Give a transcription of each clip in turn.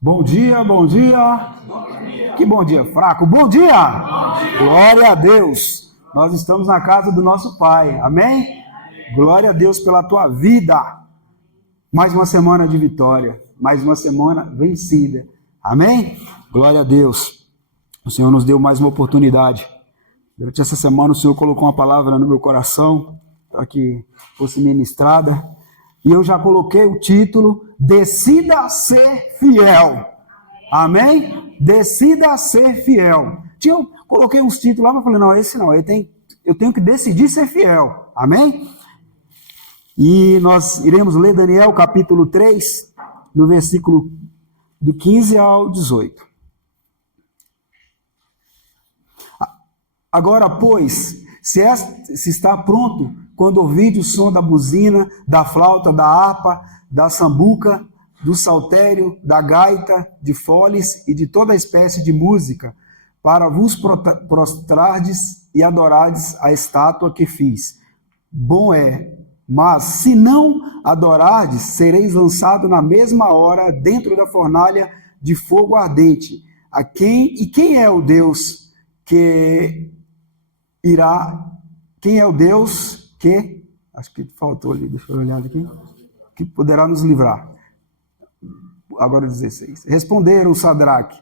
Bom dia, bom dia. Que bom dia fraco. Bom dia. Glória a Deus. Nós estamos na casa do nosso Pai. Amém? Glória a Deus pela tua vida. Mais uma semana de vitória. Mais uma semana vencida. Amém? Glória a Deus. O Senhor nos deu mais uma oportunidade. Durante essa semana o Senhor colocou uma palavra no meu coração para que fosse ministrada. E eu já coloquei o título: Decida ser fiel. Amém? Decida ser fiel. Eu coloquei uns títulos lá, mas falei, não, esse não. Eu tenho que decidir ser fiel. Amém? E nós iremos ler Daniel capítulo 3, no versículo do 15 ao 18. Agora, pois, se está pronto, quando ouvide o som da buzina, da flauta, da harpa, da sambuca, do saltério, da gaita, de foles e de toda espécie de música, para vos prostrardes e adorardes a estátua que fiz. Bom é, mas se não adorardes, sereis lançado na mesma hora dentro da fornalha de fogo ardente. Quem é o Deus que irá? Quem é o Deus que, acho que faltou ali, deixa eu olhar aqui, que poderá nos livrar? Agora 16. Responderam Sadraque,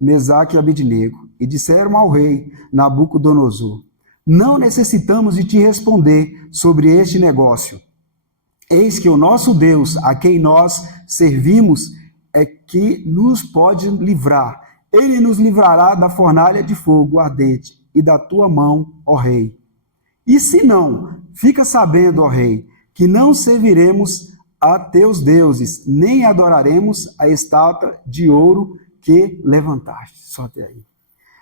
Mesaque e Abednego, e disseram ao rei Nabucodonosor: não necessitamos de te responder sobre este negócio. Eis que o nosso Deus, a quem nós servimos, é que nos pode livrar. Ele nos livrará da fornalha de fogo ardente e da tua mão, ó rei. E se não, fica sabendo, ó rei, que não serviremos a teus deuses, nem adoraremos a estátua de ouro que levantaste. Só até aí.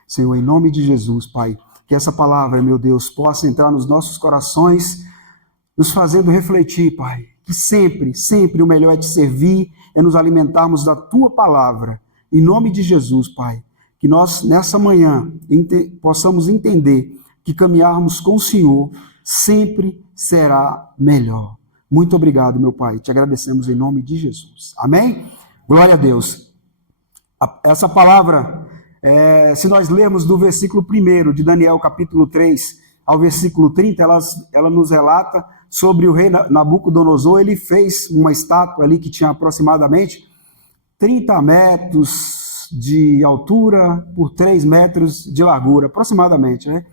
Senhor, em nome de Jesus, Pai, que essa palavra, meu Deus, possa entrar nos nossos corações, nos fazendo refletir, Pai, que sempre, sempre o melhor é te servir, é nos alimentarmos da tua palavra. Em nome de Jesus, Pai, que nós, nessa manhã, possamos entender que caminharmos com o Senhor sempre será melhor. Muito obrigado, meu Pai. Te agradecemos em nome de Jesus. Amém? Glória a Deus. Essa palavra, se nós lermos do versículo 1 de Daniel, capítulo 3, ao versículo 30, ela nos relata sobre o rei Nabucodonosor. Ele fez uma estátua ali que tinha aproximadamente 30 metros de altura por 3 metros de largura, aproximadamente, né?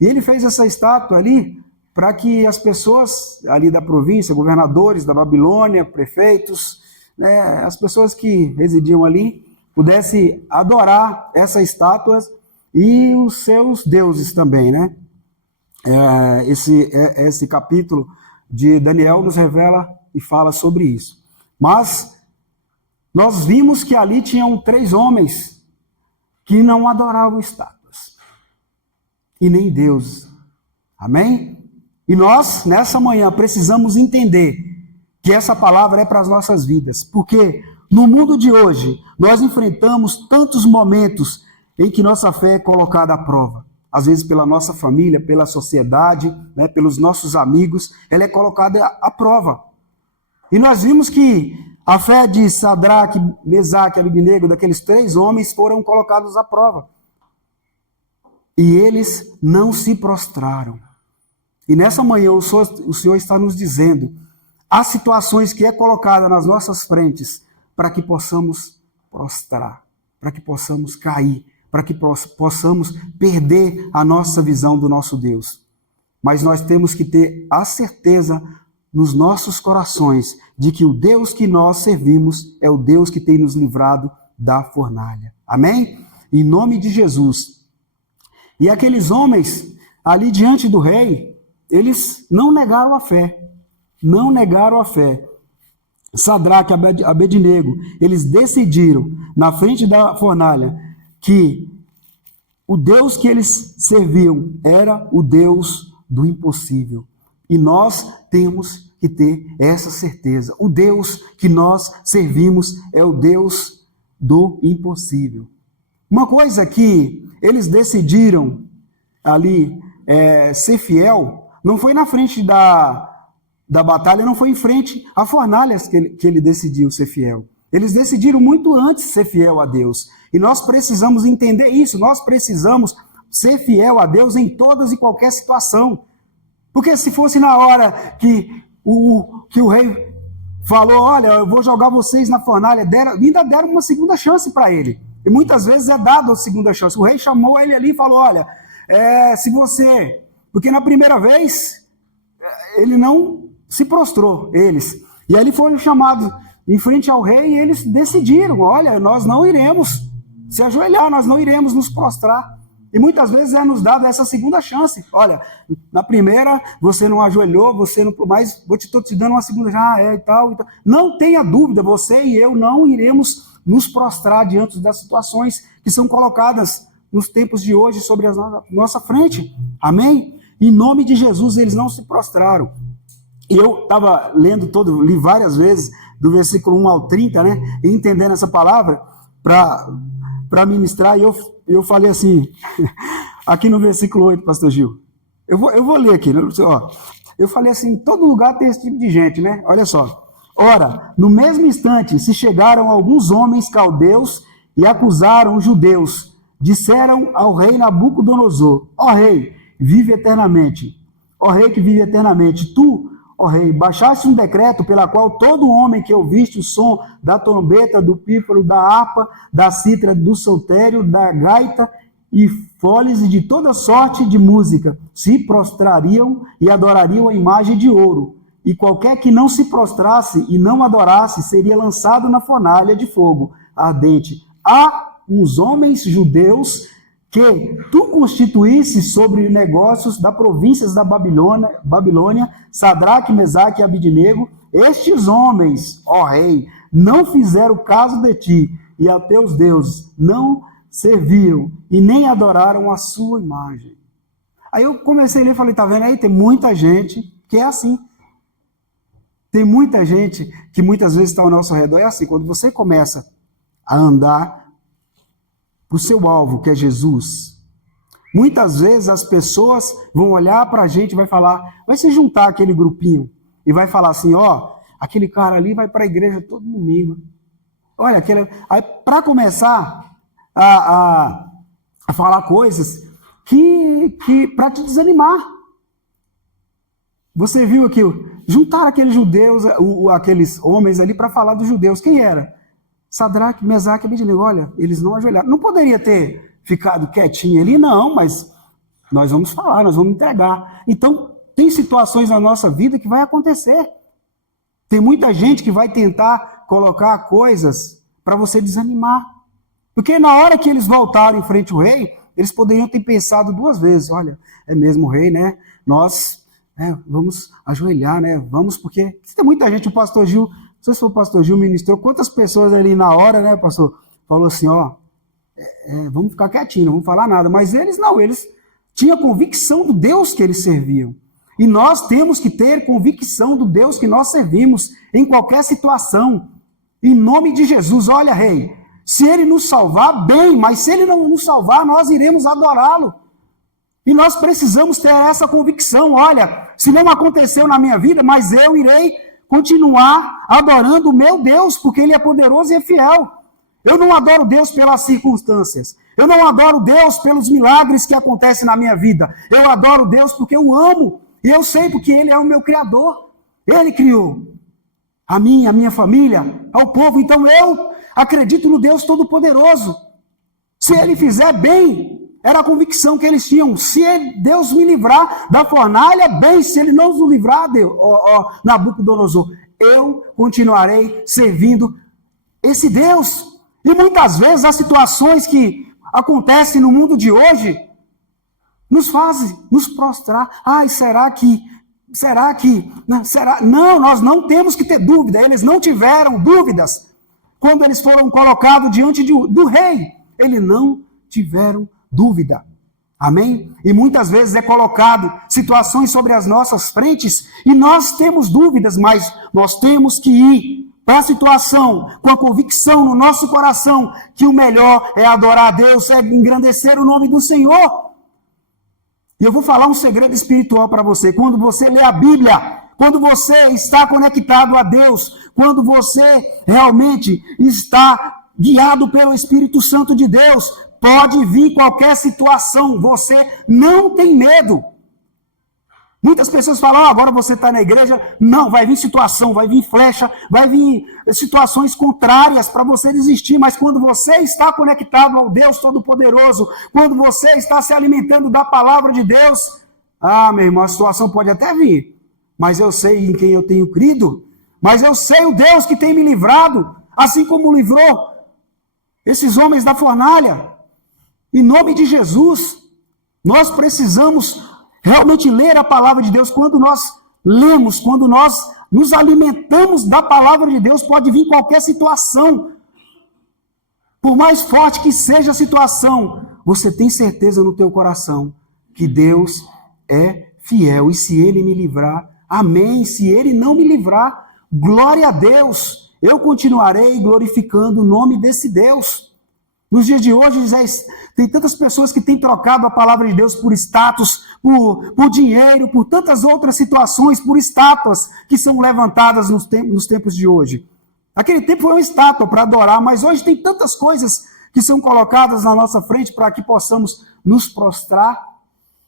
E ele fez essa estátua ali para que as pessoas ali da província, governadores da Babilônia, prefeitos, né, as pessoas que residiam ali, pudessem adorar essa estátua e os seus deuses também, né? Esse capítulo de Daniel nos revela e fala sobre isso. Mas nós vimos que ali tinham 3 homens que não adoravam estátuas e nem deuses. Amém? E nós, nessa manhã, precisamos entender que essa palavra é para as nossas vidas, porque no mundo de hoje, nós enfrentamos tantos momentos em que nossa fé é colocada à prova. Às vezes pela nossa família, pela sociedade, né, pelos nossos amigos, ela é colocada à prova. E nós vimos que a fé de Sadraque, Mesaque e Abednego, daqueles 3 homens, foram colocados à prova. E eles não se prostraram. E nessa manhã o Senhor está nos dizendo, há situações que é colocada nas nossas frentes para que possamos prostrar, para que possamos cair, para que possamos perder a nossa visão do nosso Deus. Mas nós temos que ter a certeza nos nossos corações de que o Deus que nós servimos é o Deus que tem nos livrado da fornalha. Amém? Em nome de Jesus. E aqueles homens ali diante do rei, eles não negaram a fé. Não negaram a fé. Sadraque e Abednego, eles decidiram, na frente da fornalha, que o Deus que eles serviam era o Deus do impossível. E nós temos que ter essa certeza. O Deus que nós servimos é o Deus do impossível. Uma coisa que eles decidiram ali ser fiel, não foi na frente da batalha, não foi em frente a fornalhas que ele decidiu ser fiel. Eles decidiram muito antes ser fiel a Deus. E nós precisamos entender isso. Nós precisamos ser fiel a Deus em todas e qualquer situação. Porque se fosse na hora que o rei falou, olha, eu vou jogar vocês na fornalha, ainda deram uma segunda chance para ele. E muitas vezes é dado a segunda chance. O rei chamou ele ali e falou, olha, se você... Porque na primeira vez, ele não se prostrou, eles. E aí ele foi chamado em frente ao rei e eles decidiram, olha, nós não iremos se ajoelhar, nós não iremos nos prostrar. E muitas vezes é nos dado essa segunda chance. Olha, na primeira você não ajoelhou, você não, mas estou te dando uma segunda, e tal. Não tenha dúvida, você e eu não iremos nos prostrar diante das situações que são colocadas nos tempos de hoje sobre a nossa frente. Amém? Em nome de Jesus, eles não se prostraram. E eu estava lendo li várias vezes, do versículo 1 ao 30, né? E entendendo essa palavra para ministrar, e eu falei assim, aqui no versículo 8, pastor Gil, eu vou ler aqui, ó, eu falei assim, em todo lugar tem esse tipo de gente, né? Olha só. Ora, no mesmo instante se chegaram alguns homens caldeus e acusaram os judeus. Disseram ao rei Nabucodonosor, ó rei, vive eternamente. Ó rei que vive eternamente, tu, ó rei, baixaste um decreto pela qual todo homem que ouviste o som da trombeta, do pífaro, da harpa, da cítara, do saltério, da gaita e foles e de toda sorte de música se prostrariam e adorariam a imagem de ouro. E qualquer que não se prostrasse e não adorasse seria lançado na fornalha de fogo ardente. Há uns homens judeus que tu constituísse sobre negócios da províncias da Babilônia, Sadraque, Mesaque e Abidnego. Estes homens, ó rei, não fizeram caso de ti e a teus deuses, não serviram e nem adoraram a sua imagem. Aí eu comecei a ler e falei, tá vendo aí? Tem muita gente que é assim. Tem muita gente que muitas vezes está ao nosso redor. É assim, quando você começa a andar para o seu alvo, que é Jesus, muitas vezes as pessoas vão olhar para a gente e vai se juntar aquele grupinho e vai falar assim, ó, aquele cara ali vai para a igreja todo domingo. Olha, aí para começar a falar coisas que para te desanimar. Você viu aqui, juntaram aqueles judeus, aqueles homens ali para falar dos judeus. Quem era? Sadraque, Mesaque e Abidnego. Olha, eles não ajoelharam. Não poderia ter ficado quietinho ali? Não, mas nós vamos falar, nós vamos entregar. Então, tem situações na nossa vida que vai acontecer. Tem muita gente que vai tentar colocar coisas para você desanimar. Porque na hora que eles voltaram em frente ao rei, eles poderiam ter pensado duas vezes. Olha, é mesmo o rei, né? Nós... vamos ajoelhar, né? Vamos, porque tem muita gente, o pastor Gil, não sei se foi o pastor Gil ministrou, quantas pessoas ali na hora, né, pastor, falou assim, ó, vamos ficar quietinho, não vamos falar nada, mas eles não, eles tinham convicção do Deus que eles serviam, e nós temos que ter convicção do Deus que nós servimos em qualquer situação, em nome de Jesus. Olha, rei, se ele nos salvar, bem, mas se ele não nos salvar, nós iremos adorá-lo. E nós precisamos ter essa convicção, olha, se não aconteceu na minha vida, mas eu irei continuar adorando o meu Deus, porque Ele é poderoso e é fiel. Eu não adoro Deus pelas circunstâncias, eu não adoro Deus pelos milagres que acontecem na minha vida, eu adoro Deus porque eu amo, e eu sei porque Ele é o meu Criador, Ele criou a minha família, ao povo, então eu acredito no Deus Todo-Poderoso. Se Ele fizer bem, era a convicção que eles tinham. Se Deus me livrar da fornalha, bem. Se Ele não nos livrar, Nabucodonosor, eu continuarei servindo esse Deus. E muitas vezes as situações que acontecem no mundo de hoje nos fazem nos prostrar. Ai, será que? Não, nós não temos que ter dúvida. Eles não tiveram dúvidas quando eles foram colocados diante do rei. Eles não tiveram dúvida. Amém? E muitas vezes é colocado situações sobre as nossas frentes e nós temos dúvidas, mas nós temos que ir para a situação com a convicção no nosso coração que o melhor é adorar a Deus, é engrandecer o nome do Senhor. E eu vou falar um segredo espiritual para você. Quando você lê a Bíblia, quando você está conectado a Deus, quando você realmente está guiado pelo Espírito Santo de Deus, pode vir qualquer situação, você não tem medo. Muitas pessoas falam, agora você está na igreja. Não, vai vir situação, vai vir flecha, vai vir situações contrárias para você desistir. Mas quando você está conectado ao Deus Todo-Poderoso, quando você está se alimentando da palavra de Deus, meu irmão, a situação pode até vir, mas eu sei em quem eu tenho crido, mas eu sei o Deus que tem me livrado, assim como livrou esses homens da fornalha. Em nome de Jesus, nós precisamos realmente ler a palavra de Deus. Quando nós lemos, quando nós nos alimentamos da palavra de Deus, pode vir qualquer situação. Por mais forte que seja a situação, você tem certeza no teu coração que Deus é fiel. E se Ele me livrar, amém. Se Ele não me livrar, glória a Deus. Eu continuarei glorificando o nome desse Deus. Nos dias de hoje, tem tantas pessoas que têm trocado a palavra de Deus por status, por dinheiro, por tantas outras situações, por estátuas que são levantadas nos tempos de hoje. Aquele tempo foi uma estátua para adorar, mas hoje tem tantas coisas que são colocadas na nossa frente para que possamos nos prostrar.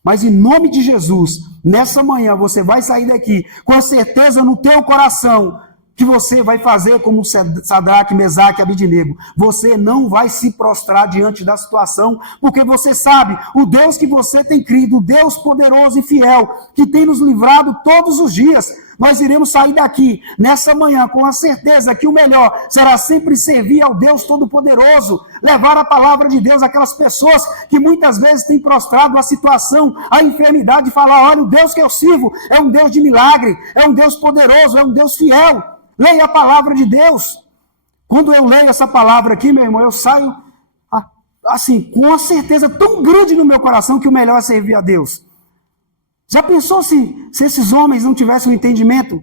Mas em nome de Jesus, nessa manhã você vai sair daqui com a certeza no teu coração que você vai fazer como Sadraque, Mesaque e Abidnego. Você não vai se prostrar diante da situação, porque você sabe, o Deus que você tem crido, o Deus poderoso e fiel, que tem nos livrado todos os dias. Nós iremos sair daqui, nessa manhã, com a certeza que o melhor será sempre servir ao Deus Todo-Poderoso, levar a palavra de Deus àquelas pessoas que muitas vezes têm prostrado a situação, a enfermidade, e falar, olha, o Deus que eu sirvo é um Deus de milagre, é um Deus poderoso, é um Deus fiel. Leia a palavra de Deus. Quando eu leio essa palavra aqui, meu irmão, eu saio assim, com uma certeza tão grande no meu coração que o melhor é servir a Deus. Já pensou se esses homens não tivessem o entendimento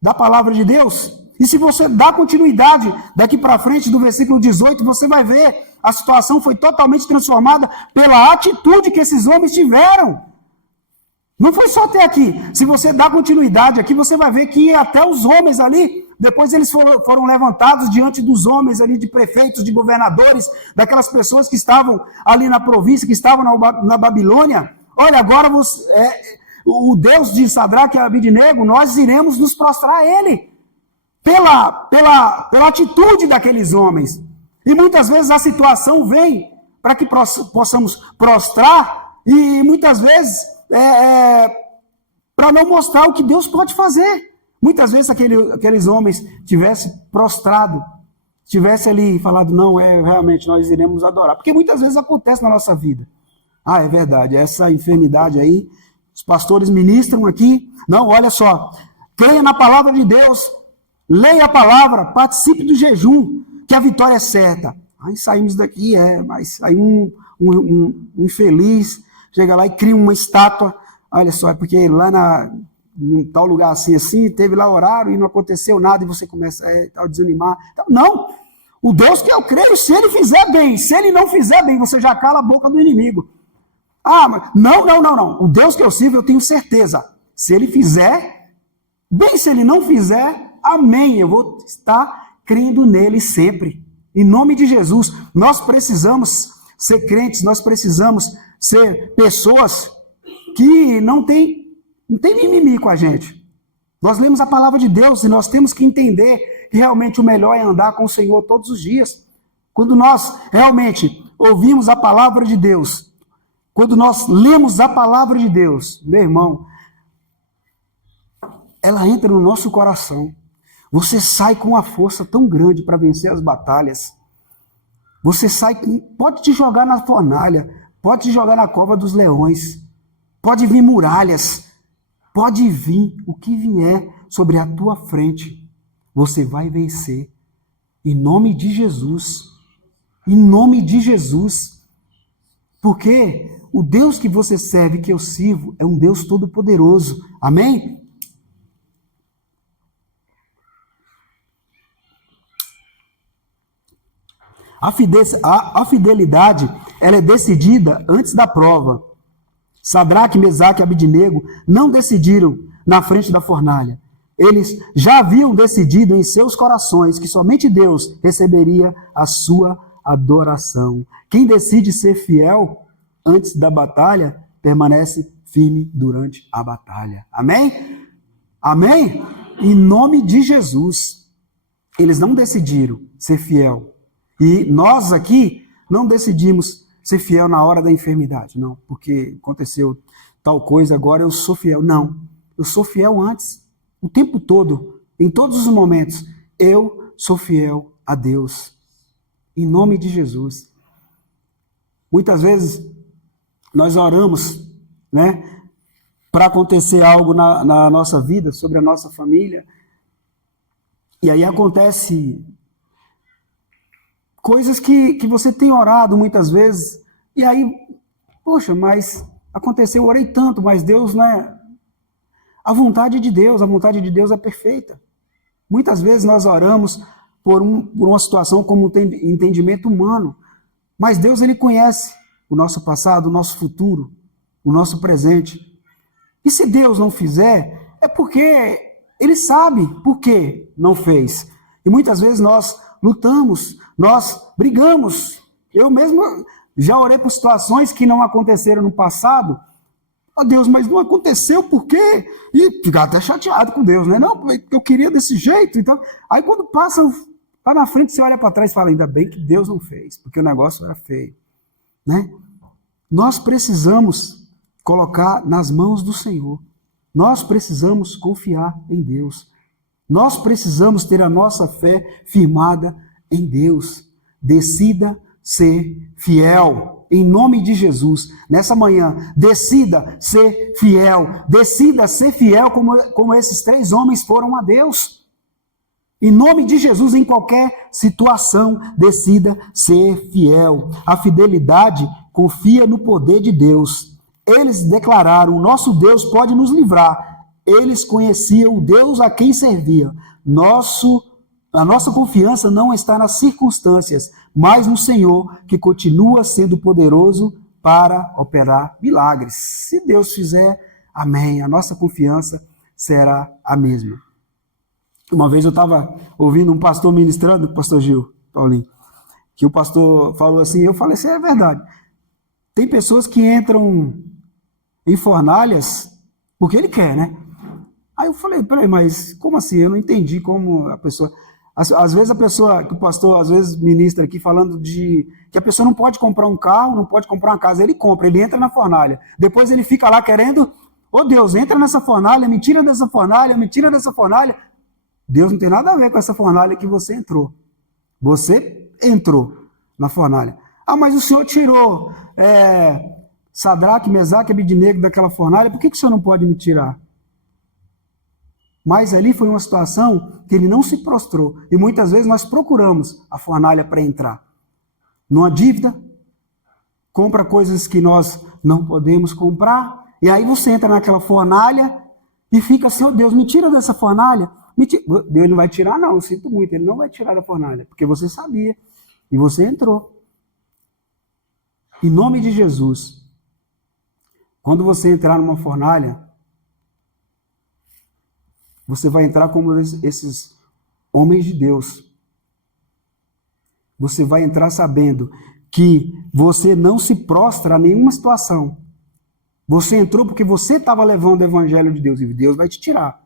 da palavra de Deus? E se você dá continuidade daqui para frente do versículo 18, você vai ver a situação foi totalmente transformada pela atitude que esses homens tiveram. Não foi só até aqui. Se você dá continuidade aqui, você vai ver que até os homens ali, depois eles foram levantados diante dos homens ali, de prefeitos, de governadores, daquelas pessoas que estavam ali na província, que estavam na Babilônia. Olha, agora o Deus de Sadraque e Abidnego, nós iremos nos prostrar a Ele. Pela atitude daqueles homens. E muitas vezes a situação vem para que possamos prostrar e muitas vezes para não mostrar o que Deus pode fazer. Muitas vezes aqueles homens tivessem prostrado, tivessem ali falado, não, realmente nós iremos adorar. Porque muitas vezes acontece na nossa vida. É verdade, essa enfermidade aí, os pastores ministram aqui. Não, olha só, creia na palavra de Deus, leia a palavra, participe do jejum, que a vitória é certa. Aí saímos daqui, mas aí um infeliz chega lá e cria uma estátua. Olha só, é porque lá num tal lugar assim, teve lá horário e não aconteceu nada, e você começa a desanimar. Então, não, o Deus que eu creio, se Ele fizer bem, se Ele não fizer bem, você já cala a boca do inimigo. Mas não. O Deus que eu sirvo, eu tenho certeza. Se Ele fizer bem, se Ele não fizer, amém. Eu vou estar crendo nele sempre. Em nome de Jesus, nós precisamos ser crentes, nós precisamos ser pessoas que não tem mimimi com a gente. Nós lemos a palavra de Deus e nós temos que entender que realmente o melhor é andar com o Senhor todos os dias. Quando nós realmente ouvimos a palavra de Deus, quando nós lemos a palavra de Deus, meu irmão, ela entra no nosso coração. Você sai com uma força tão grande para vencer as batalhas. Você pode te jogar na fornalha, pode te jogar na cova dos leões, pode vir muralhas, pode vir o que vier sobre a tua frente. Você vai vencer. Em nome de Jesus. Em nome de Jesus. Porque o Deus que você serve, que eu sirvo, é um Deus todo-poderoso. Amém? A fidelidade, ela é decidida antes da prova. Sadraque, Mesaque e Abidnego não decidiram na frente da fornalha. Eles já haviam decidido em seus corações que somente Deus receberia a sua adoração. Quem decide ser fiel antes da batalha, permanece firme durante a batalha. Amém? Amém? Em nome de Jesus. Eles não decidiram ser fiel. E nós aqui não decidimos ser fiel na hora da enfermidade. Não, porque aconteceu tal coisa, agora eu sou fiel. Não, eu sou fiel antes. O tempo todo, em todos os momentos, eu sou fiel a Deus. Em nome de Jesus. Muitas vezes nós oramos, né, para acontecer algo na nossa vida, sobre a nossa família, e aí acontece coisas que você tem orado muitas vezes, e aí, poxa, mas aconteceu, eu orei tanto, mas Deus, né? A vontade de Deus é perfeita. Muitas vezes nós oramos por uma situação como um entendimento humano, mas Deus, Ele conhece o nosso passado, o nosso futuro, o nosso presente. E se Deus não fizer, é porque Ele sabe por que não fez. E muitas vezes nós lutamos, nós brigamos. Eu mesmo já orei por situações que não aconteceram no passado. Oh Deus, mas não aconteceu por quê? E ficar até chateado com Deus, né? Não, eu queria desse jeito. Então, aí quando passa lá na frente, você olha para trás e fala, ainda bem que Deus não fez, porque o negócio era feio. Né? Nós precisamos colocar nas mãos do Senhor. Nós precisamos confiar em Deus. Nós precisamos ter a nossa fé firmada em Deus. Decida ser fiel. Em nome de Jesus, nessa manhã, decida ser fiel. Decida ser fiel como esses 3 homens foram a Deus. Em nome de Jesus, em qualquer situação, decida ser fiel. A fidelidade confia no poder de Deus. Eles declararam, o nosso Deus pode nos livrar. Eles conheciam o Deus a quem serviam. A nossa confiança não está nas circunstâncias, mas no Senhor, que continua sendo poderoso para operar milagres. Se Deus fizer, amém. A nossa confiança será a mesma. Uma vez eu estava ouvindo um pastor ministrando, o pastor Gil, Paulinho, que o pastor falou assim, eu falei assim, é verdade. Tem pessoas que entram em fornalhas porque ele quer, né? Aí eu falei, peraí, mas como assim? Eu não entendi como a pessoa... Às vezes a pessoa, que o pastor às vezes ministra aqui falando de que a pessoa não pode comprar um carro, não pode comprar uma casa, ele compra, ele entra na fornalha. Depois ele fica lá querendo, oh Deus, entra nessa fornalha, me tira dessa fornalha, me tira dessa fornalha. Deus não tem nada a ver com essa fornalha que você entrou. Você entrou na fornalha. Ah, mas o Senhor tirou Sadraque, Mesaque e Abednego daquela fornalha, por que o Senhor não pode me tirar? Mas ali foi uma situação que ele não se prostrou. E muitas vezes nós procuramos a fornalha para entrar. Numa dívida, compra coisas que nós não podemos comprar, e aí você entra naquela fornalha e fica assim, oh Deus, me tira dessa fornalha. Deus não vai tirar não, eu sinto muito, Ele não vai tirar da fornalha, porque você sabia, e você entrou. Em nome de Jesus, quando você entrar numa fornalha, você vai entrar como esses homens de Deus. Você vai entrar sabendo que você não se prostra a nenhuma situação. Você entrou porque você estava levando o evangelho de Deus e Deus vai te tirar.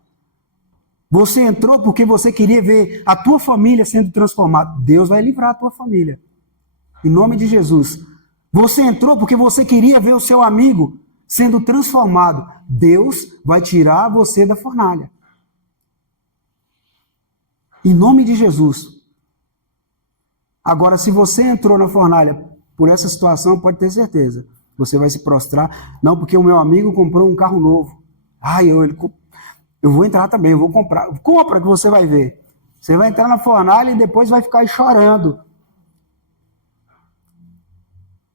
Você entrou porque você queria ver a tua família sendo transformada. Deus vai livrar a tua família. Em nome de Jesus. Você entrou porque você queria ver o seu amigo sendo transformado. Deus vai tirar você da fornalha. Em nome de Jesus. Agora, se você entrou na fornalha por essa situação, pode ter certeza. Você vai se prostrar. Não, porque o meu amigo comprou um carro novo. Eu vou entrar também, eu vou comprar. Compra que você vai ver. Você vai entrar na fornalha e depois vai ficar aí chorando.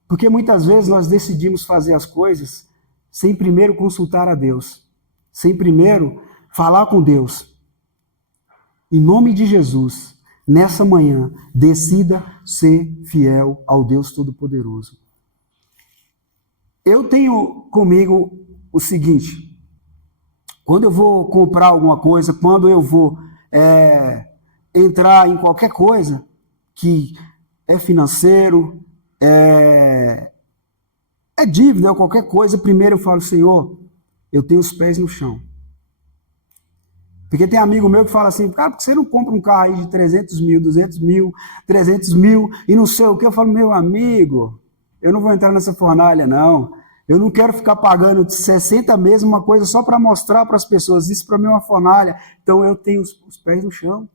Porque muitas vezes nós decidimos fazer as coisas sem primeiro consultar a Deus. Sem primeiro falar com Deus. Em nome de Jesus, nessa manhã, decida ser fiel ao Deus Todo-Poderoso. Eu tenho comigo o seguinte, Quando eu vou comprar alguma coisa, quando eu vou entrar em qualquer coisa que é financeiro, é dívida, ou qualquer coisa, primeiro eu falo, Senhor, eu tenho os pés no chão. Porque tem amigo meu que fala assim, cara, por que você não compra um carro aí de 300 mil, 200 mil, 300 mil e não sei o que? Eu falo, meu amigo, eu não vou entrar nessa fornalha, não. Eu não quero ficar pagando 60 meses uma coisa só para mostrar para as pessoas. Isso para mim é uma fornalha. Então eu tenho os pés no chão.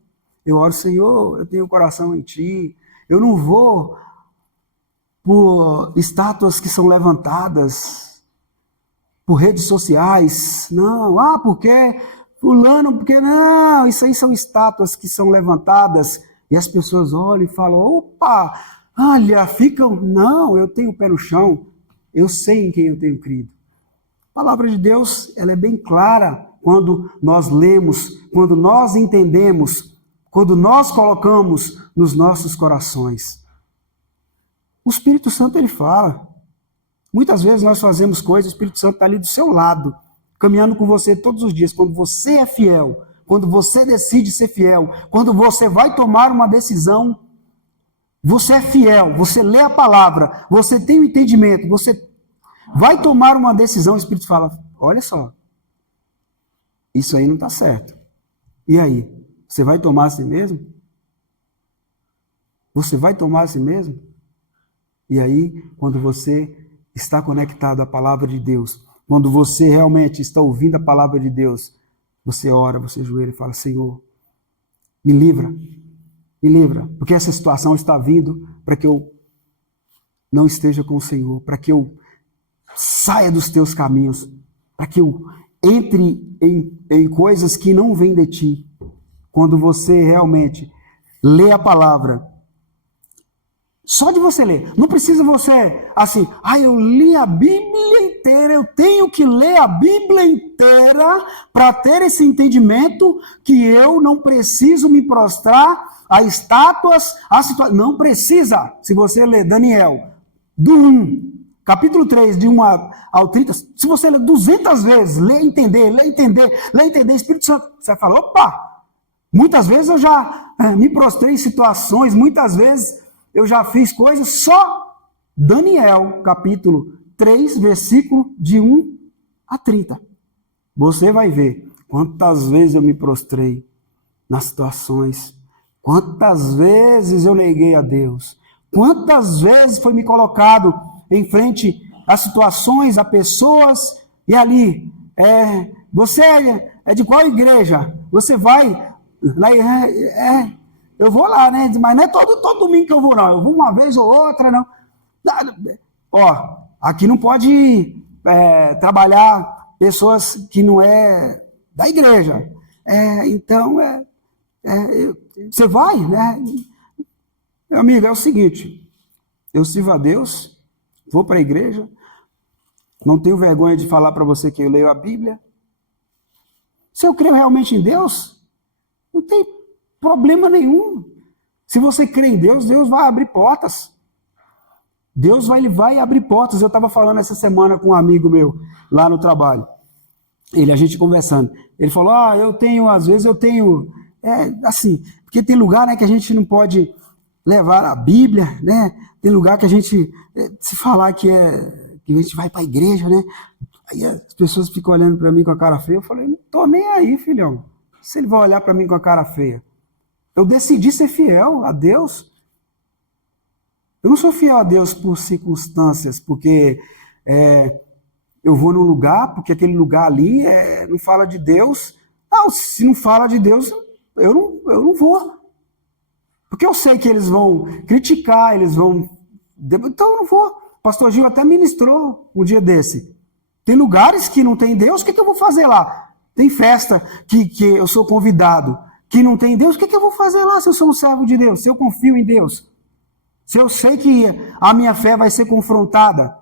Eu oro, Senhor, eu tenho o coração em Ti. Eu não vou por estátuas que são levantadas, por redes sociais. Não, porque fulano, porque não. Isso aí são estátuas que são levantadas e as pessoas olham e falam, opa, olha, ficam... Não, eu tenho o pé no chão. Eu sei em quem eu tenho crido. A palavra de Deus, ela é bem clara quando nós lemos, quando nós entendemos, quando nós colocamos nos nossos corações. O Espírito Santo, ele fala. Muitas vezes nós fazemos coisas, o Espírito Santo está ali do seu lado, caminhando com você todos os dias. Quando você é fiel, quando você decide ser fiel, quando você vai tomar uma decisão, você é fiel, você lê a palavra, você tem o entendimento, você vai tomar uma decisão, o Espírito fala, olha só, isso aí não está certo. E aí, você vai tomar assim mesmo? Você vai tomar assim mesmo? E aí, quando você está conectado à palavra de Deus, quando você realmente está ouvindo a palavra de Deus, você ora, você ajoelha e fala, Senhor, me livra, porque essa situação está vindo para que eu não esteja com o Senhor, para que eu saia dos teus caminhos, para que eu entre em coisas que não vêm de ti. Quando você realmente lê a palavra, só de você ler, não precisa você assim, eu li a Bíblia inteira, eu tenho que ler a Bíblia inteira para ter esse entendimento que eu não preciso me prostrar a estátuas, não precisa. Se você ler Daniel, do 1, capítulo 3, de 1 ao 30, se você ler 200 vezes, ler e entender, Espírito Santo, você fala, opa, muitas vezes eu já me prostrei em situações, muitas vezes eu já fiz coisas, só Daniel, capítulo 3, versículo de 1 a 30. Você vai ver quantas vezes eu me prostrei nas situações, quantas vezes eu neguei a Deus, quantas vezes foi me colocado em frente a situações, a pessoas, e ali, você é de qual igreja? Você vai lá, eu vou lá, né? Mas não é todo domingo que eu vou, não. Eu vou uma vez ou outra, não. Aqui não pode trabalhar pessoas que não é da igreja. Então, você vai, né? Meu amigo, é o seguinte, eu sirvo a Deus, vou para a igreja, não tenho vergonha de falar para você que eu leio a Bíblia. Se eu creio realmente em Deus, não tem problema nenhum. Se você crê em Deus, Deus vai abrir portas. Deus vai abrir portas. Eu estava falando essa semana com um amigo meu, lá no trabalho. A gente conversando. Ele falou, às vezes eu tenho, assim, porque tem lugar, né, que a gente não pode levar a Bíblia, né? Tem lugar que a gente, se falar que a gente vai para a igreja, né? Aí as pessoas ficam olhando para mim com a cara feia. Eu falei, não estou nem aí, filhão. Se ele vai olhar para mim com a cara feia. Eu decidi ser fiel a Deus. Eu não sou fiel a Deus por circunstâncias, porque eu vou num lugar, porque aquele lugar ali não fala de Deus. Não, se não fala de Deus, eu não vou. Porque eu sei que eles vão criticar, eles vão... Então eu não vou. O pastor Gil até ministrou um dia desse. Tem lugares que não tem Deus, o que eu vou fazer lá? Tem festa que eu sou convidado, que não tem Deus, o que eu vou fazer lá se eu sou um servo de Deus, se eu confio em Deus? Se eu sei que a minha fé vai ser confrontada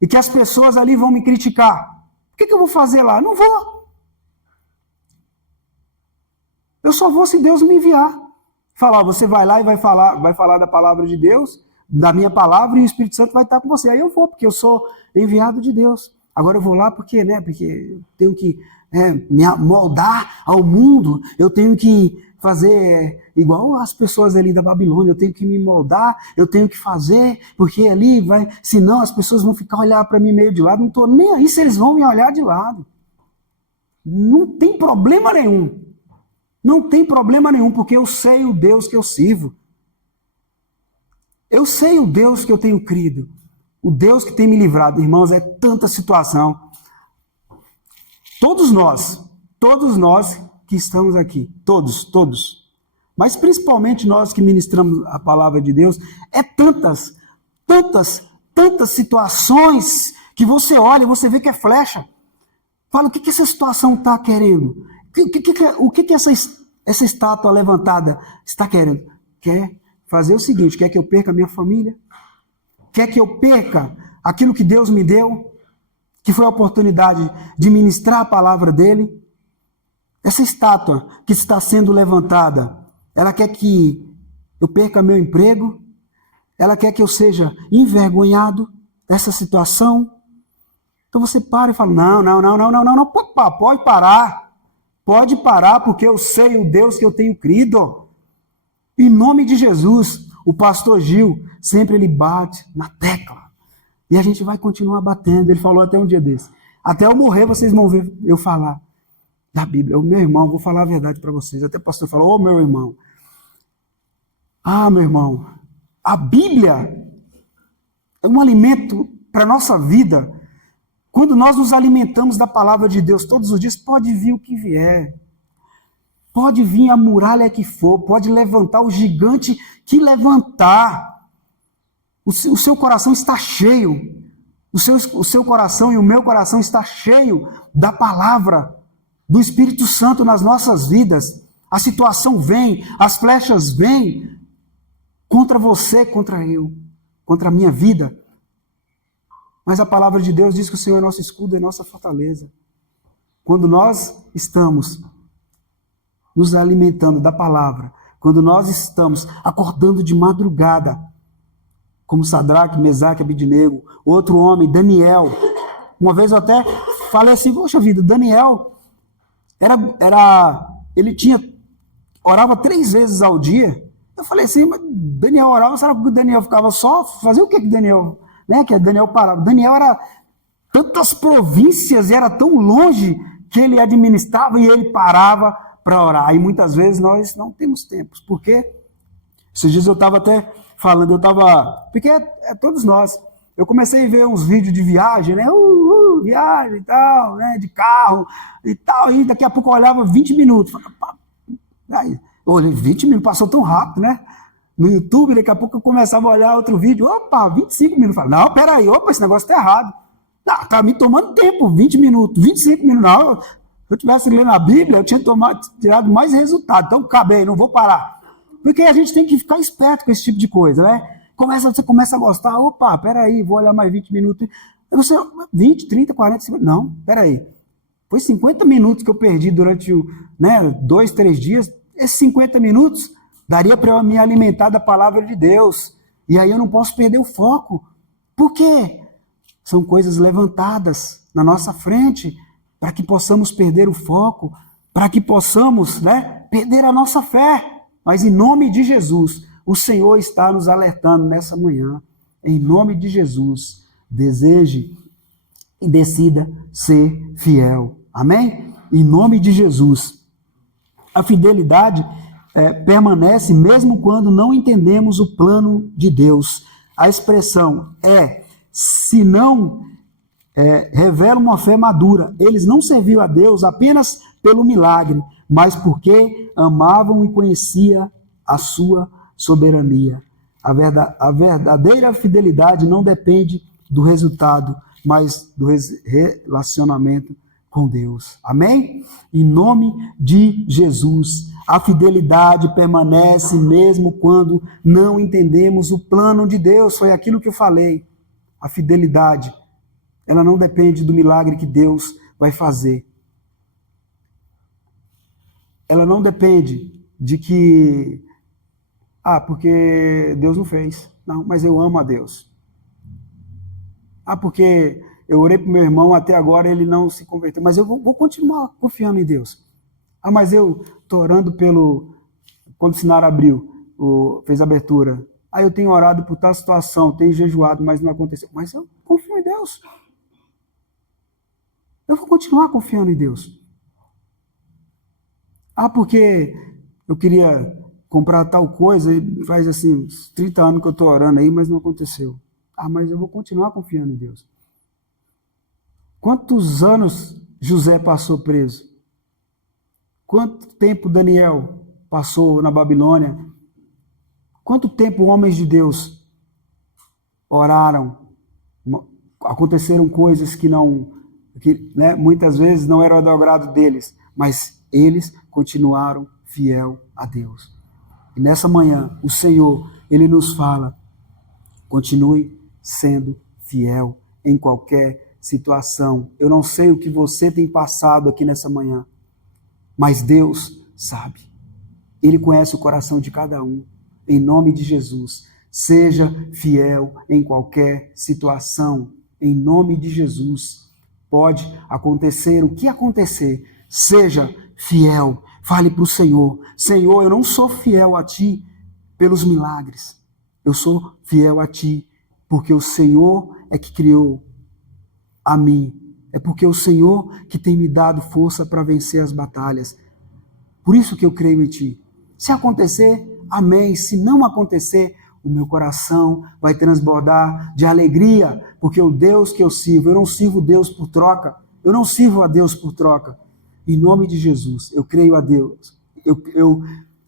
e que as pessoas ali vão me criticar, o que eu vou fazer lá? Não vou. Eu só vou se Deus me enviar. Falar, você vai lá e vai falar da palavra de Deus, da minha palavra, e o Espírito Santo vai estar com você. Aí eu vou, porque eu sou enviado de Deus. Agora eu vou lá porque eu tenho que me moldar ao mundo, eu tenho que fazer igual as pessoas ali da Babilônia, eu tenho que me moldar, eu tenho que fazer, porque ali senão as pessoas vão ficar olhando para mim meio de lado, não estou nem aí se eles vão me olhar de lado. Não tem problema nenhum. Não tem problema nenhum, porque eu sei o Deus que eu sirvo. Eu sei o Deus que eu tenho crido. O Deus que tem me livrado. Irmãos, é tanta situação. Todos nós que estamos aqui, todos. Mas principalmente nós que ministramos a palavra de Deus, é tantas situações que você olha, você vê que é flecha. Fala, o que essa situação está querendo? O que essa estátua levantada está querendo? Quer fazer o seguinte, quer que eu perca a minha família? Quer que eu perca aquilo que Deus me deu? Que foi a oportunidade de ministrar a palavra dele? Essa estátua que está sendo levantada, ela quer que eu perca meu emprego? Ela quer que eu seja envergonhado dessa situação? Então você para e fala, não, pode parar. Pode parar, porque eu sei o Deus que eu tenho crido. Em nome de Jesus, o pastor Gil, sempre ele bate na tecla. E a gente vai continuar batendo. Ele falou até um dia desse. Até eu morrer, vocês vão ver eu falar da Bíblia. O meu irmão, vou falar a verdade para vocês. Até o pastor falou, meu irmão. Meu irmão, a Bíblia é um alimento para a nossa vida. Quando nós nos alimentamos da palavra de Deus todos os dias, pode vir o que vier. Pode vir a muralha que for, pode levantar o gigante que levantar. O seu coração está cheio. O seu coração e o meu coração está cheio da palavra, do Espírito Santo nas nossas vidas. A situação vem, as flechas vêm contra você, contra eu, contra a minha vida. Mas a palavra de Deus diz que o Senhor é nosso escudo e nossa fortaleza. Quando nós estamos nos alimentando da palavra, quando nós estamos acordando de madrugada, como Sadraque, Mesaque, Abidnego, outro homem, Daniel. Uma vez eu até falei assim, poxa vida, Daniel ele orava 3 vezes ao dia. Eu falei assim, mas Daniel orava, será que o Daniel ficava só? Fazia o que Daniel... Que Daniel parava. Daniel era tantas províncias e era tão longe que ele administrava e ele parava para orar. E muitas vezes nós não temos tempo. Por quê? Esses dias eu estava até falando, porque é todos nós. Eu comecei a ver uns vídeos de viagem, né? Viagem e tal, né? De carro e tal. E daqui a pouco eu olhava 20 minutos. Aí, olha, 20 minutos passou tão rápido, né? No YouTube, daqui a pouco eu começava a olhar outro vídeo, 25 minutos. Eu falava, não, peraí, esse negócio tá errado. Não, tá me tomando tempo, 20 minutos, 25 minutos. Não, se eu tivesse lendo a Bíblia, eu tinha tirado mais resultado. Então, acabei, não vou parar. Porque a gente tem que ficar esperto com esse tipo de coisa, né? Você começa a gostar, peraí, vou olhar mais 20 minutos. Eu não sei, 20, 30, 40, 50. Não, peraí. Foi 50 minutos que eu perdi durante 2, 3 dias. Esses 50 minutos daria para eu me alimentar da palavra de Deus. E aí eu não posso perder o foco. Por quê? São coisas levantadas na nossa frente para que possamos perder o foco, para que possamos perder a nossa fé. Mas em nome de Jesus, o Senhor está nos alertando nessa manhã. Em nome de Jesus, deseje e decida ser fiel. Amém? Em nome de Jesus. A fidelidade permanece mesmo quando não entendemos o plano de Deus. A expressão se não revela uma fé madura. Eles não serviam a Deus apenas pelo milagre, mas porque amavam e conheciam a sua soberania. A verdadeira fidelidade não depende do resultado, mas do relacionamento com Deus. Amém? Em nome de Jesus. A fidelidade permanece mesmo quando não entendemos o plano de Deus. Foi aquilo que eu falei. A fidelidade, ela não depende do milagre que Deus vai fazer. Ela não depende de que, porque Deus não fez. Não, mas eu amo a Deus. Porque Eu orei para o meu irmão, até agora ele não se converteu, mas eu vou continuar confiando em Deus. Ah, mas eu estou orando quando o Sinara abriu, fez a abertura. Ah, eu tenho orado por tal situação, tenho jejuado, mas não aconteceu. Mas eu confio em Deus. Eu vou continuar confiando em Deus. Ah, porque eu queria comprar tal coisa, e faz assim, 30 anos que eu estou orando aí, mas não aconteceu. Ah, mas eu vou continuar confiando em Deus. Quantos anos José passou preso? Quanto tempo Daniel passou na Babilônia? Quanto tempo homens de Deus oraram? Aconteceram coisas que muitas vezes não eram do agrado deles, mas eles continuaram fiel a Deus. E nessa manhã, o Senhor, Ele nos fala, continue sendo fiel em qualquer situação. Eu não sei o que você tem passado aqui nessa manhã, mas Deus sabe. Ele conhece o coração de cada um. Em nome de Jesus, seja fiel em qualquer situação. Em nome de Jesus, pode acontecer o que acontecer, seja fiel. Fale para o Senhor, Senhor, eu não sou fiel a Ti pelos milagres. Eu sou fiel a Ti porque o Senhor é que criou a mim. É porque o Senhor que tem me dado força para vencer as batalhas. Por isso que eu creio em Ti. Se acontecer, amém. Se não acontecer, o meu coração vai transbordar de alegria, porque o Deus que eu sirvo, eu não sirvo Deus por troca. Eu não sirvo a Deus por troca. Em nome de Jesus, eu creio a Deus. Eu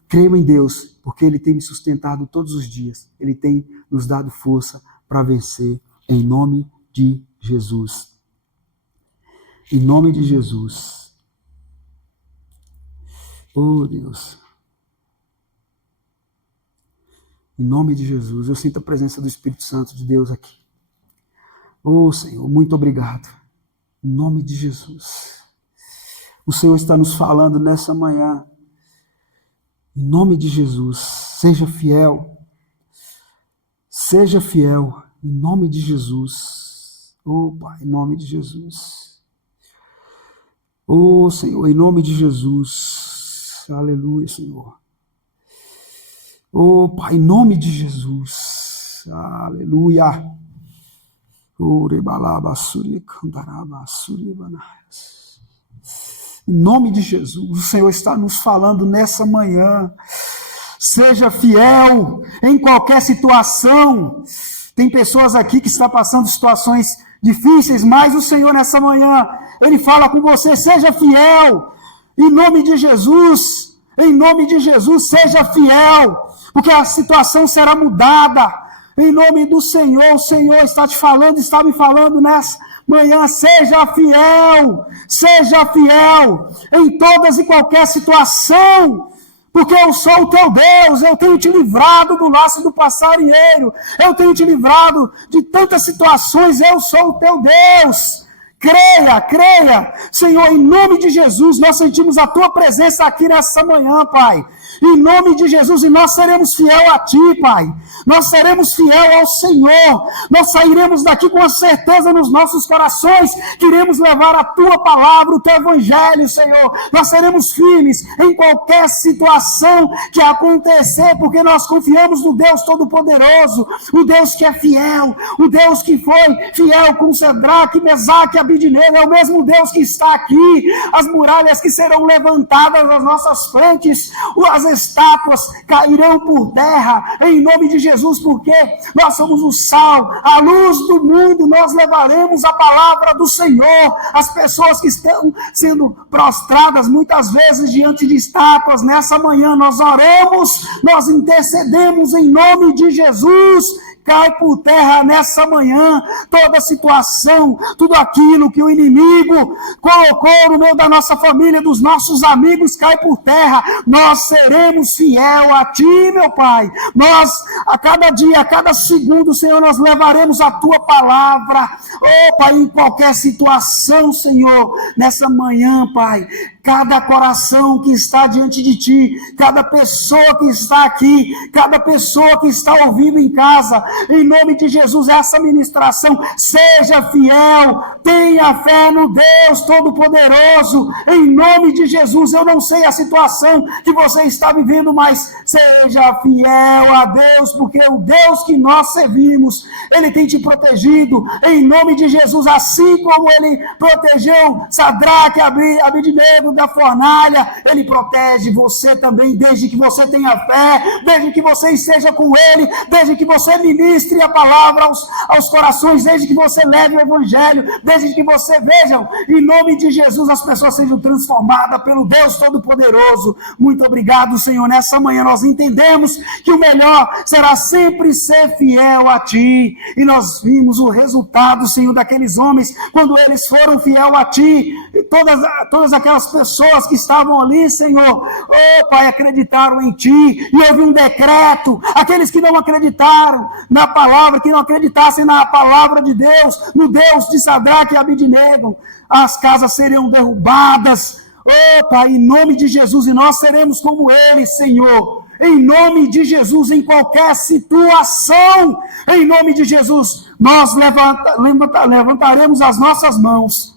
creio em Deus, porque Ele tem me sustentado todos os dias. Ele tem nos dado força para vencer. Em nome de Jesus. Em nome de Jesus. Oh, Deus. Em nome de Jesus. Eu sinto a presença do Espírito Santo de Deus aqui. Oh, Senhor, muito obrigado. Em nome de Jesus. O Senhor está nos falando nessa manhã. Em nome de Jesus. Seja fiel. Seja fiel. Em nome de Jesus. Oh, Pai, em nome de Jesus. Oh, Senhor, em nome de Jesus. Aleluia, Senhor. Oh, Pai, em nome de Jesus. Aleluia. Em nome de Jesus, o Senhor está nos falando nessa manhã. Seja fiel em qualquer situação. Tem pessoas aqui que estão passando situações difíceis, mas o Senhor nessa manhã, Ele fala com você, seja fiel. Em nome de Jesus, seja fiel, porque a situação será mudada. Em nome do Senhor, o Senhor está te falando, está me falando nessa manhã, seja fiel em todas e qualquer situação, porque eu sou o teu Deus, eu tenho te livrado do laço do passarinheiro, eu tenho te livrado de tantas situações, eu sou o teu Deus. Creia, Senhor, em nome de Jesus, nós sentimos a Tua presença aqui nessa manhã, Pai. Em nome de Jesus, e nós seremos fiel a Ti, Pai. Nós seremos fiel ao Senhor. Nós sairemos daqui com a certeza nos nossos corações que iremos levar a Tua palavra, o Teu Evangelho, Senhor. Nós seremos firmes em qualquer situação que acontecer, porque nós confiamos no Deus Todo-Poderoso, o Deus que é fiel, o Deus que foi fiel com Sadraque, Mesaque e Abidnego, é o mesmo Deus que está aqui. As muralhas que serão levantadas nas nossas frentes, as estátuas cairão por terra, em nome de Jesus, porque nós somos o sal, a luz do mundo. Nós levaremos a palavra do Senhor. As pessoas que estão sendo prostradas muitas vezes diante de estátuas, nessa manhã nós oramos, nós intercedemos em nome de Jesus. Cai por terra nessa manhã toda situação, tudo aquilo que o inimigo colocou no meio da nossa família, dos nossos amigos, cai por terra. Nós seremos fiel a Ti, meu Pai. Nós, a cada dia, a cada segundo, Senhor, nós levaremos a Tua palavra. Oh, Pai, em qualquer situação, Senhor, nessa manhã, Pai, cada coração que está diante de Ti, cada pessoa que está aqui, cada pessoa que está ouvindo em casa, Em nome de Jesus, essa ministração, seja fiel, tenha fé no Deus Todo-Poderoso. Em nome de Jesus, eu não sei a situação que você está vivendo, mas seja fiel a Deus, porque o Deus que nós servimos, Ele tem te protegido. Em nome de Jesus, assim como Ele protegeu Sadraque e Abednego da fornalha, Ele protege você também, desde que você tenha fé, desde que você esteja com Ele, desde que você ministre a palavra aos corações, desde que você leve o Evangelho, desde que você veja, em nome de Jesus, as pessoas sejam transformadas pelo Deus Todo-Poderoso. Muito obrigado, Senhor. Nessa manhã nós entendemos que o melhor será sempre ser fiel a Ti, e nós vimos o resultado, Senhor, daqueles homens, quando eles foram fiel a Ti, todas aquelas pessoas que estavam ali, Senhor, oh Pai, acreditaram em Ti, e houve um decreto. Aqueles que não acreditaram na palavra, que não acreditassem na palavra de Deus, no Deus de Sadraque e Abednego, as casas seriam derrubadas, oh Pai, em nome de Jesus, e nós seremos como eles, Senhor, em nome de Jesus, em qualquer situação, em nome de Jesus, nós levantaremos as nossas mãos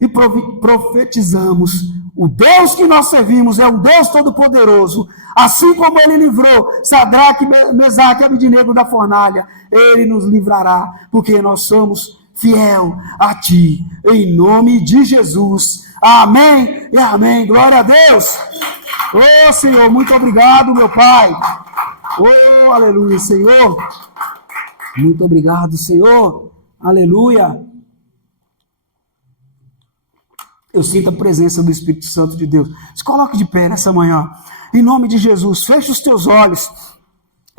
e profetizamos. O Deus que nós servimos é o Deus Todo-Poderoso. Assim como Ele livrou Sadraque, Mesaque e Abednego da fornalha, Ele nos livrará, porque nós somos fiel a Ti. Em nome de Jesus. Amém e amém. Glória a Deus. Oh, Senhor, muito obrigado, meu Pai. Oh, aleluia, Senhor. Muito obrigado, Senhor. Aleluia. Eu sinto a presença do Espírito Santo de Deus. Se coloque de pé nessa manhã. Em nome de Jesus, feche os teus olhos.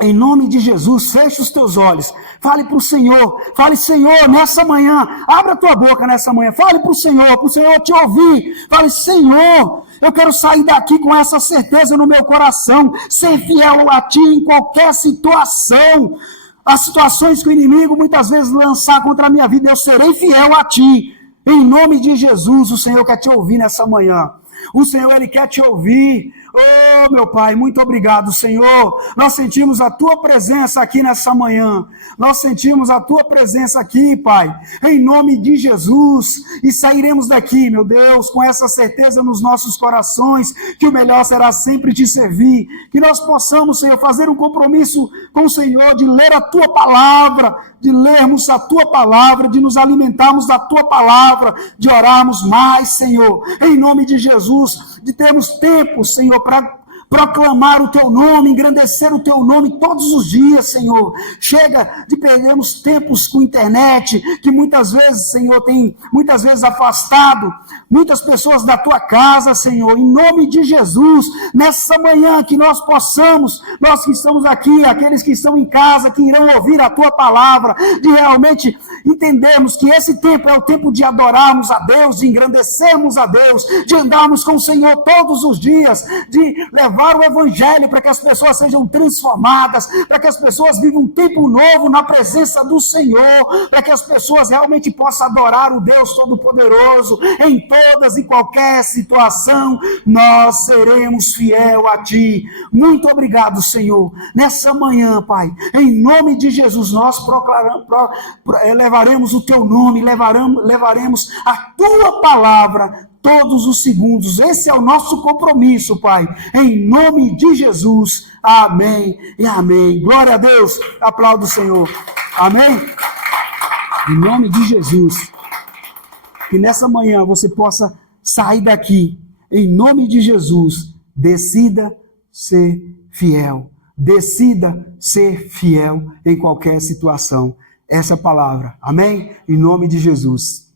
Em nome de Jesus, feche os teus olhos. Fale para o Senhor. Fale, Senhor, nessa manhã. Abra a tua boca nessa manhã. Fale para o Senhor te ouvir. Fale, Senhor, eu quero sair daqui com essa certeza no meu coração. Ser fiel a Ti em qualquer situação. As situações que o inimigo muitas vezes lançar contra a minha vida, eu serei fiel a Ti. Em nome de Jesus, o Senhor quer te ouvir nessa manhã. O Senhor, Ele quer te ouvir. Oh, meu Pai, muito obrigado, Senhor. Nós sentimos a Tua presença aqui nessa manhã. Nós sentimos a Tua presença aqui, Pai. Em nome de Jesus. E sairemos daqui, meu Deus, com essa certeza nos nossos corações, que o melhor será sempre te servir. Que nós possamos, Senhor, fazer um compromisso com o Senhor de ler a Tua palavra, de lermos a Tua palavra, de nos alimentarmos da Tua palavra, de orarmos mais, Senhor. Em nome de Jesus, de termos tempo, Senhor, para proclamar o Teu nome, engrandecer o Teu nome todos os dias, Senhor. Chega de perdermos tempos com internet, que muitas vezes, Senhor, tem muitas vezes afastado muitas pessoas da Tua casa, Senhor. Em nome de Jesus, nessa manhã que nós possamos, nós que estamos aqui, aqueles que estão em casa, que irão ouvir a Tua palavra, de realmente entendermos que esse tempo é o tempo de adorarmos a Deus, de engrandecermos a Deus, de andarmos com o Senhor todos os dias, de levar o Evangelho para que as pessoas sejam transformadas, para que as pessoas vivam um tempo novo na presença do Senhor, para que as pessoas realmente possam adorar o Deus Todo-Poderoso. Em todas e qualquer situação, nós seremos fiel a Ti. Muito obrigado, Senhor. Nessa manhã, Pai, em nome de Jesus, nós levaremos o Teu nome, levaremos a Tua palavra todos os segundos. Esse é o nosso compromisso, Pai. Em nome de Jesus. Amém e amém. Glória a Deus. Aplauda o Senhor. Amém. Em nome de Jesus. Que nessa manhã você possa sair daqui. Em nome de Jesus. Decida ser fiel. Decida ser fiel em qualquer situação. Essa palavra. Amém? Em nome de Jesus.